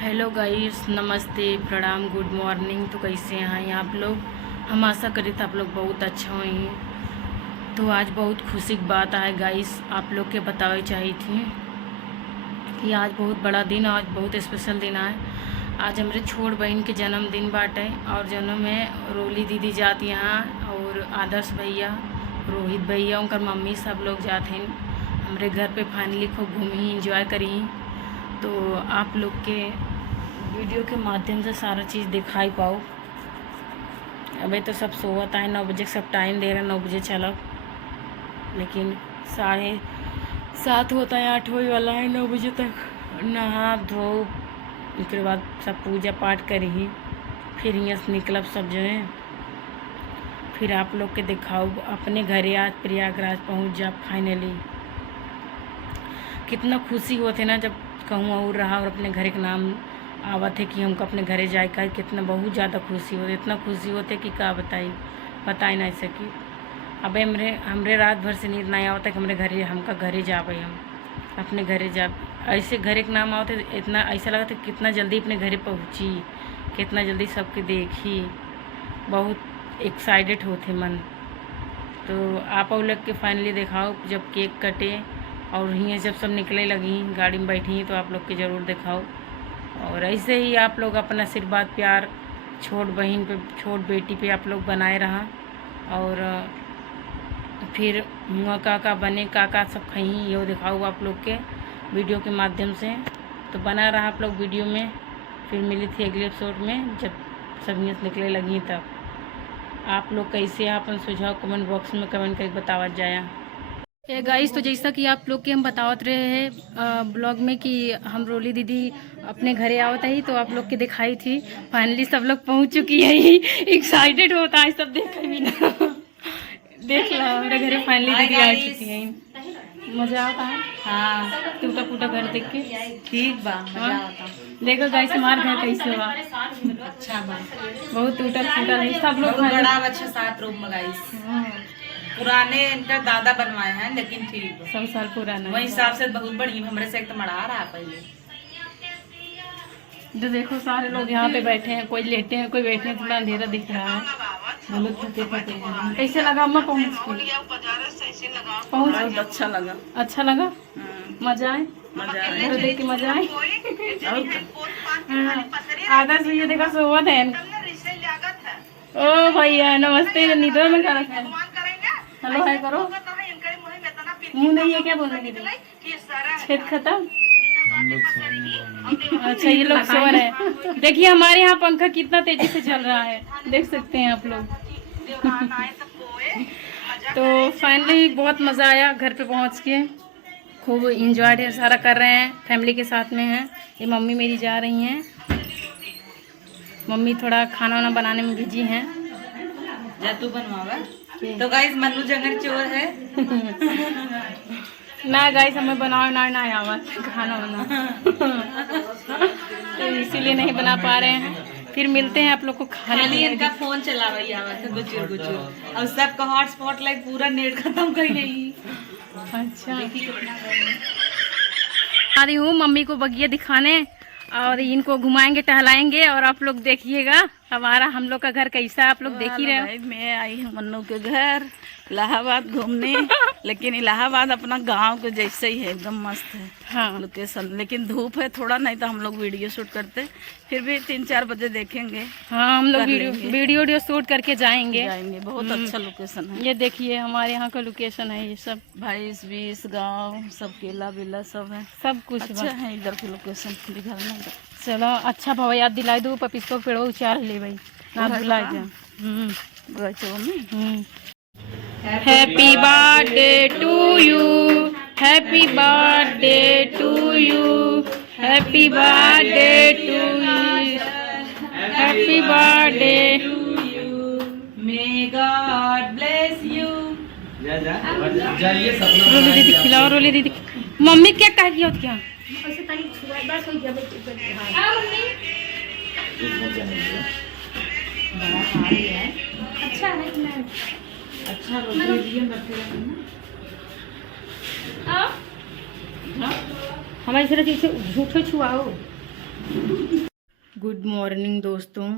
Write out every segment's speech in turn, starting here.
Hello guys, नमस्ते, प्रणाम, good morning. तो कैसे हैं आप लोग? हम आशा करें तो आप लोग बहुत अच्छा होंगे। तो आज बहुत खुशी की बात है गाइस, आप लोग के बतावे चाहिए थी कि आज बहुत बड़ा दिन, आज बहुत स्पेशल दिन है। आज हमारे छोट बहन के जन्मदिन बाटे और जन्म में रोली दीदी जाती यहाँ और आदर्श भैया, रोहित भैया, उनका मम्मी सब लोग जाते हैं हमारे घर पे। फाइनली खूब घूमी, इंजॉय करी। तो आप लोग के वीडियो के माध्यम से सारा चीज़ दिखाई पाओ। अभी तो सब सोवत है, 9 बजे सब टाइम दे रहे, 9 बजे चलो, लेकिन 7:30 होता है, 8 होने वाला है। 9 बजे तक नहा धो, उसके बाद सब पूजा पाठ करी, फिर यहाँ से निकलब सब जो है। फिर आप लोग के दिखाओ अपने घरे। आज प्रयागराज पहुँच जा फाइनली। कितना खुशी होते ना जब कहूँ और रहा और अपने घर के नाम आवत है कि हमको अपने घरे जाए का। कितना बहुत ज़्यादा खुशी होती, इतना खुशी होते कि क्या बता ही नहीं सकी। अब हमरे रात भर से नींद नहीं आवता कि हमरे घरे, हमका घरे जाबे, हम अपने घरे जा। ऐसे घरे के नाम आवते इतना ऐसा लगा था कितना जल्दी अपने घरे पहुँची, कितना जल्दी सबके देखी, बहुत एक्साइटेड होते मन। तो आप लोग के फाइनली दिखाओ जब केक कटे और यहाँ जब सब निकले लगी, गाड़ी में बैठी, तो आप लोग के ज़रूर दिखाओ। और ऐसे ही आप लोग अपना आशीर्वाद प्यार छोट बहन पे, छोट बेटी पे आप लोग बनाए रहा। और फिर मुँह काका बने, काका सब खहीं, ये दिखाओ आप लोग के वीडियो के माध्यम से। तो बना रहा आप लोग वीडियो में। फिर मिली थी अगले एपिसोड में जब सब यहाँ निकले लगी। तब आप लोग कैसे अपन सुझाव कमेंट बॉक्स में कमेंट करके बतावा जाया। गाइस, तो जैसा कि आप लोग के हम बतावत रहे हैं ब्लॉग में कि हम रोली दीदी अपने घरे आवत ही, तो आप लोग के दिखाई थी। फाइनली सब लोग पहुंच चुकी है। एक्साइटेड होता है सब देख भी ना। देख लो मेरे घरे फाइनली दीदी आ चुकी है। मजा आता है। हाँ, टूटा फूटा घर देख के ठीक बा, मजा आता। देखो गाइस हमारे घर कैसे हुआ। अच्छा बा, बहुत टूटा फूटा नहीं, सब लोग बड़ा अच्छा 7 रूम में गाइस। पुराने इनका दादा बनवाए हैं, लेकिन ठीक 100 साल पुराना। वही हिसाब से बहुत बड़ी हमरे से एक तो मड़ा रहा पहले। जो देखो सारे लोग यहाँ पे बैठे हैं, कोई लेटे हैं, कोई बैठे हैं। थोड़ा अंधेरा दिख रहा है, हम लोग थके हैं। कैसे लगा अम्मा पहुँच बहुत अच्छा लगा। अच्छा लगा, मजा आए, मजा आया, देख के मजा आए। आदर्श भैया देखा सोवत है। ओ भैया नमस्ते, निद्रा में खाना खाए। हेलो हाय करो, मुँह नहीं है क्या बोलने के लिए? छेद खत्म। अच्छा, ये लोग सो रहे हैं। देखिए हमारे यहाँ पंखा कितना तेजी से चल रहा है, देख सकते हैं आप लोग। तो फाइनली बहुत मज़ा आया घर पे पहुँच के। खूब इंजॉय ढेर सारा कर रहे हैं, फैमिली के साथ में हैं। ये मम्मी मेरी जा रही हैं, मम्मी थोड़ा खाना वाना बनाने में बिजी हैं। जा तू बनवावा। तो गाइस मन्नू जंगल चोर है। ना गाइस, हमें बनाओ ना आवाज खाना वाना। तो इसीलिए नहीं बना पा रहे हैं। फिर मिलते हैं आप लोग को खाने। इनका फोन चलावई आवत है गुचुर गुचुर, और सबका हॉटस्पॉट लाइक पूरा नेट खत्म कर गई। अच्छा, आ रही हूँ मम्मी को बगिया दिखाने और इनको घुमाएंगे टहलाएंगे। और आप लोग देखिएगा हमारा, हम लोग का घर कैसा, आप लोग देख ही रहे हो। मैं आई हूँ मन्नू के घर इलाहाबाद घूमने। लेकिन इलाहाबाद अपना गांव के जैसे ही है, एकदम मस्त है। हाँ, लोकेशन, लेकिन धूप है थोड़ा, नहीं तो हम लोग वीडियो शूट करते। फिर भी 3-4 बजे देखेंगे। हाँ, हम लोग वीडियो शूट करके जाएंगे। बहुत अच्छा लोकेशन है। ये देखिए हमारे यहाँ का लोकेशन है। ये सब 22-20 गाँव, सब केला वेला सब है, सब कुछ अच्छा है इधर की लोकेशन दिखाना। चलो अच्छा भाई, याद दिलाई दो, पपीता पेड़ो उचार ले भाई, ना भुला जा। Happy birthday to you, happy birthday to you, happy birthday to you, happy birthday to you, may God bless you. Roli दीदी खिलाओ, रोली दीदी। मम्मी क्या कह गया क्या? अच्छा है, अच्छा हमारी तरह झूठो छुआओ। गुड मॉर्निंग दोस्तों,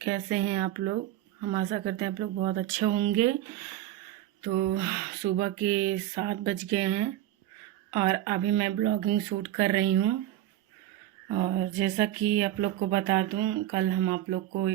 कैसे हैं आप लोग। हम आशा करते हैं आप लोग बहुत अच्छे होंगे। तो सुबह के 7 बज गए हैं और अभी मैं ब्लॉगिंग शूट कर रही हूँ। और जैसा कि आप लोग को बता दूँ, कल हम आप लोग को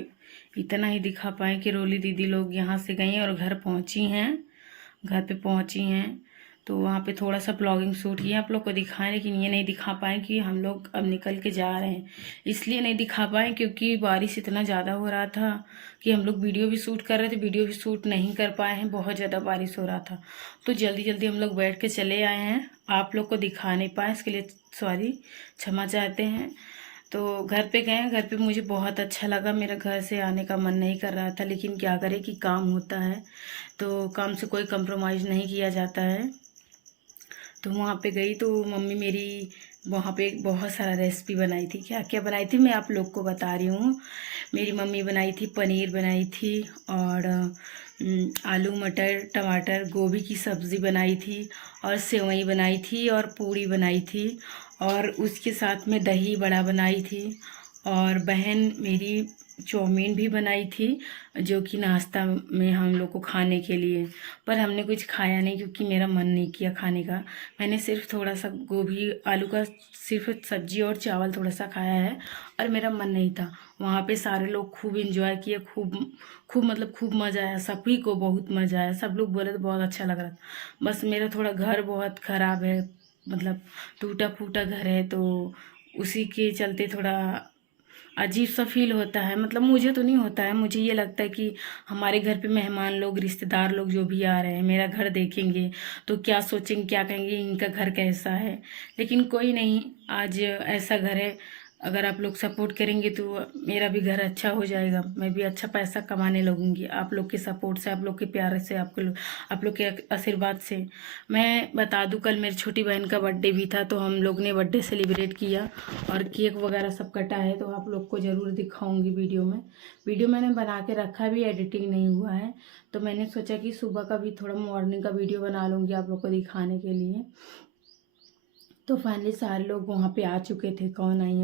इतना ही दिखा पाए कि रोली दीदी लोग यहाँ से गई हैं और घर पे पहुँची हैं। तो वहाँ पे थोड़ा सा ब्लॉगिंग शूट किया, आप लोग को दिखाएं, लेकिन ये नहीं दिखा पाए कि हम लोग अब निकल के जा रहे हैं। इसलिए नहीं दिखा पाए क्योंकि बारिश इतना ज़्यादा हो रहा था कि हम लोग वीडियो भी शूट कर रहे थे, वीडियो भी शूट नहीं कर पाए हैं, बहुत ज़्यादा बारिश हो रहा था। तो जल्दी जल्दी हम लोग बैठ के चले आए हैं, आप लोग को दिखा नहीं पाए, इसके लिए सॉरी, क्षमा चाहते हैं। तो घर पे गए, घर पे मुझे बहुत अच्छा लगा। मेरा घर से आने का मन नहीं कर रहा था, लेकिन क्या करें कि काम होता है, तो काम से कोई कंप्रोमाइज़ नहीं किया जाता है। तो वहाँ पे गई तो मम्मी मेरी वहाँ पे बहुत सारा रेसिपी बनाई थी। क्या क्या बनाई थी मैं आप लोग को बता रही हूँ। मेरी मम्मी बनाई थी, पनीर बनाई थी और आलू मटर टमाटर गोभी की सब्ज़ी बनाई थी और सेवई बनाई थी और पूड़ी बनाई थी और उसके साथ में दही बड़ा बनाई थी। और बहन मेरी चाउमीन भी बनाई थी, जो कि नाश्ता में हम लोग को खाने के लिए, पर हमने कुछ खाया नहीं क्योंकि मेरा मन नहीं किया खाने का। मैंने सिर्फ थोड़ा सा गोभी आलू का सिर्फ सब्जी और चावल थोड़ा सा खाया है और मेरा मन नहीं था। वहाँ पे सारे लोग खूब एंजॉय किए, खूब मतलब खूब मज़ा आया, सभी को बहुत मज़ा आया। सब लोग बोले तो बहुत अच्छा लग रहा था। बस मेरा थोड़ा घर बहुत ख़राब है, मतलब टूटा फूटा घर है, तो उसी के चलते थोड़ा अजीब सा फील होता है। मतलब मुझे तो नहीं होता है, मुझे ये लगता है कि हमारे घर पे मेहमान लोग, रिश्तेदार लोग जो भी आ रहे हैं, मेरा घर देखेंगे तो क्या सोचेंगे, क्या कहेंगे, इनका घर कैसा है। लेकिन कोई नहीं, आज ऐसा घर है, अगर आप लोग सपोर्ट करेंगे तो मेरा भी घर अच्छा हो जाएगा, मैं भी अच्छा पैसा कमाने लगूंगी आप लोग के सपोर्ट से, आप लोग के प्यार से, आप लोग के आशीर्वाद से। मैं बता दूं, कल मेरी छोटी बहन का बर्थडे भी था, तो हम लोग ने बर्थडे सेलिब्रेट किया और केक वगैरह सब कटा है, तो आप लोग को ज़रूर दिखाऊंगी वीडियो में। वीडियो मैंने बना के रखा भी, एडिटिंग नहीं हुआ है, तो मैंने सोचा कि सुबह का भी थोड़ा मॉर्निंग का वीडियो बना लूँगी आप लोग को दिखाने के लिए। तो फाइनली सारे लोग वहाँ पे आ चुके थे, कौन आई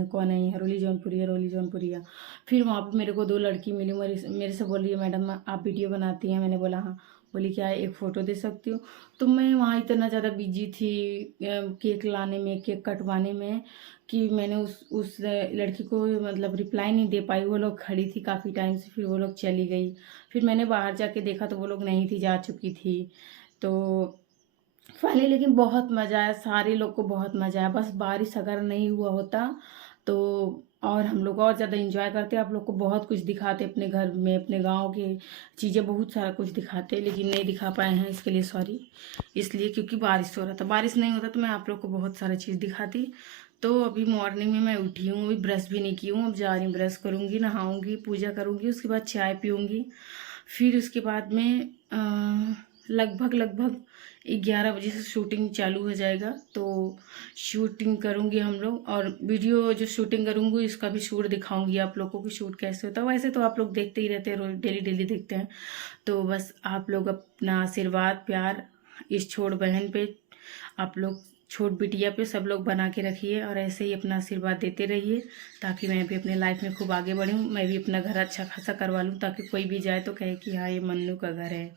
है, रोली जौनपुरिया। फिर वहाँ पे मेरे को 2 लड़की मिली, मेरे से बोल रही है, मैडम आप वीडियो बनाती हैं। मैंने बोला हाँ। बोली क्या एक फ़ोटो दे सकती हूँ। तो मैं वहाँ इतना ज़्यादा बिजी थी केक लाने में, केक कटवाने में, कि मैंने उस लड़की को मतलब रिप्लाई नहीं दे पाई। वो लोग खड़ी थी काफ़ी टाइम से, फिर वो लोग चली गई। फिर मैंने बाहर जाके देखा तो वो लोग नहीं थी, जा चुकी थी। तो फाइनली लेकिन बहुत मज़ा आया, सारे लोग को बहुत मज़ा आया। बस बारिश अगर नहीं हुआ होता तो और हम लोग और ज़्यादा एंजॉय करते, आप लोग को बहुत कुछ दिखाते, अपने घर में, अपने गांव के चीज़ें, बहुत सारा कुछ दिखाते, लेकिन नहीं दिखा पाए हैं, इसके लिए सॉरी। इसलिए क्योंकि बारिश हो रहा था, बारिश नहीं होता तो मैं आप लोग को बहुत सारा चीज़ दिखाती। तो अभी मॉर्निंग में मैं उठी हूँ, अभी ब्रश भी नहीं की हूँ, अब जा रही हूँ, ब्रश करूँगी, नहाऊँगी, पूजा करूँगी, उसके बाद चाय पीऊँगी। फिर उसके बाद में लगभग 11 बजे से शूटिंग चालू हो जाएगा, तो शूटिंग करूँगी हम लोग, और वीडियो जो शूटिंग करूँगी इसका भी शूट दिखाऊंगी आप लोगों को कि शूट कैसे होता है। वैसे तो आप लोग देखते ही रहते हैं, रोज डेली देखते हैं। तो बस आप लोग अपना आशीर्वाद प्यार इस छोट बहन पे, आप लोग छोट बिटिया पे सब लोग बना के रखिए और ऐसे ही अपना आशीर्वाद देते रहिए, ताकि मैं भी अपने लाइफ में खूब आगे बढ़ूँ, मैं भी अपना घर अच्छा खासा करवा लूँ, ताकि कोई भी जाए तो कहे कि हाँ ये मन्नू का घर है।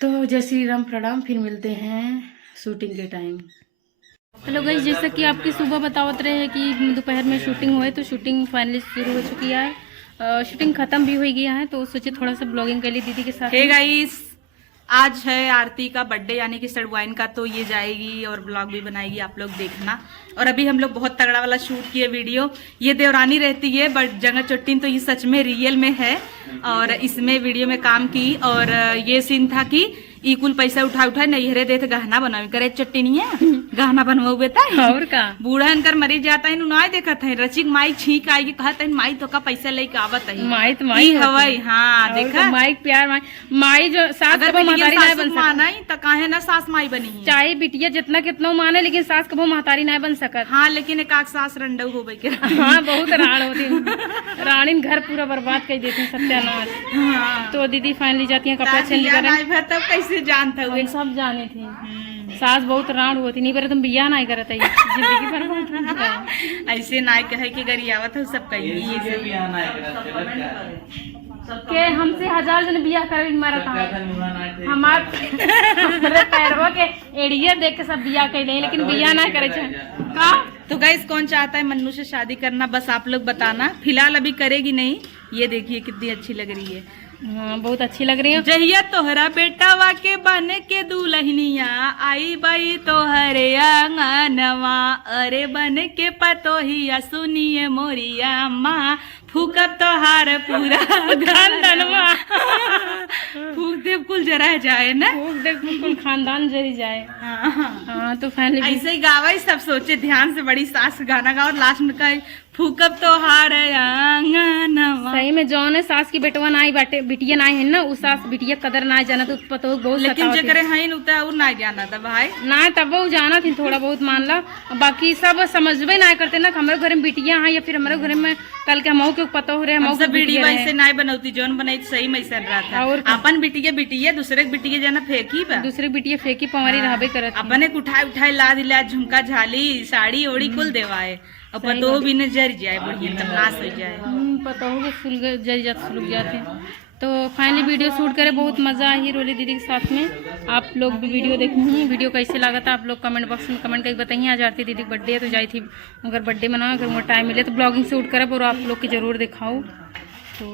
तो जय श्री राम, प्रणाम, फिर मिलते हैं शूटिंग के टाइम। हेलो गाइस, जैसा कि आपकी सुबह बतावत रहे हैं कि दोपहर में शूटिंग हुए, तो शूटिंग फाइनली शुरू हो चुकी है, शूटिंग ख़त्म भी हो गया है, तो सोचे थोड़ा सा ब्लॉगिंग कर ली दीदी के साथ। हे गाइस, आज है आरती का बर्थडे यानी कि सड़वाइन का, तो ये जाएगी और ब्लॉग भी बनाएगी, आप लोग देखना। और अभी हम लोग बहुत तगड़ा वाला शूट किए वीडियो। ये देवरानी रहती है बट जगह चुट्टी, तो ये सच में रियल में है और इसमें वीडियो में काम की। और ये सीन था कि ई कुल पैसा उठा नैहरे दे गहना बनवा करे, चट्टी नहीं है गहना बनवा बेटा और का बूढ़ा इनकर मरी जाता है, ना देखत है रचिक माई छींक आई कहत है माई तो का पैसा लेके आवत है, माई तो माई हवाई। हाँ देखा माई प्यार, माई जो सास कबो महतारी नहीं बन सकत, तो काहे ना सास माई बनी है। चाहे बिटिया जितना कितना माने, लेकिन सास कबो महतारी नहीं बन सकत। हाँ लेकिन एक आग सास रंडऊ हो गई के। हाँ बहुत राण होती, रानी घर पूरा बर्बाद कर देती है, सत्यानाश। हाँ। तो दीदी फाइनली जाती है कपड़ा चेंज करने, तब कैसे जानता हुए सब जाने थे। सास बहुत राण होती नहीं पर तुम बिया नहीं करत है जिंदगी भर बहुत खुश रहे। ऐसे ना कहे कि गरियावत है सब कही के हमसे 1000 जन बिया करे मारत हमारे पैरवा के एड़िया देख के सब बिया कर ले लेकिन बिया ना करे का। तो गाइस कौन चाहता है मन्नू से शादी करना बस आप लोग बताना। फिलहाल अभी करेगी नहीं। ये देखिए कितनी अच्छी लग रही है। हाँ बहुत अच्छी लग रही है। जहिया तोहरा बेटा वाके बन के दुल्हनिया आई बाई तोहरे आंगनवा अरे बन के पतोहिया सुनिए मोरिया माँ फूकब तोहार पूरा खानदानवा फूक दे कुल जरा जाए ना फूक दे कुल खानदान जरी जाए। हाँ तो फाइनली ऐसे ही गावा ही सब सोचे ध्यान से बड़ी सास गाना गा और लास्ट में कहे फूकब तोहार आंगनवा। सही में जौन है सास की बेटवा ना आई बाटे बिटिया ना है ना उस सास बिटिया कदर ना जाना तो पता हो बहुत लेकिन जकरे है उतना और ना जाना था भाई ना तब वो जाना थी थोड़ा बहुत मान ला बाकी सब समझबे ना करते ना हमारे घर में बिटिया है या फिर हमारे घर में कल के हम के पता हो रहे हम सब वीडियो ऐसे ना बनौती जौन बनाई सही में ऐसा रहा था और अपन बिटिया दूसरे बिटिया जाना फेंकी बा दूसरे बिटिया फेंकी पवारी रहबे करत अपने उठाए ला दिला झुमका झाली साड़ी ओड़ी कुल देवाए और पतो भी न जर जाए बढ़िया तब नाश हो जाए। पता हो फूल जर जाते सुलग जाते। तो फाइनली वीडियो शूट करे बहुत मज़ा आई रोली दीदी के साथ में। आप लोग भी वीडियो देखें वीडियो कैसे लगा था आप लोग कमेंट बॉक्स में कमेंट करके बताइए। आज आरती दीदी बर्थडे है तो जाई थी अगर बर्थडे मनाओ अगर मुझे टाइम मिले तो ब्लॉगिंग शूट करे और आप लोग की ज़रूर दिखाओ। तो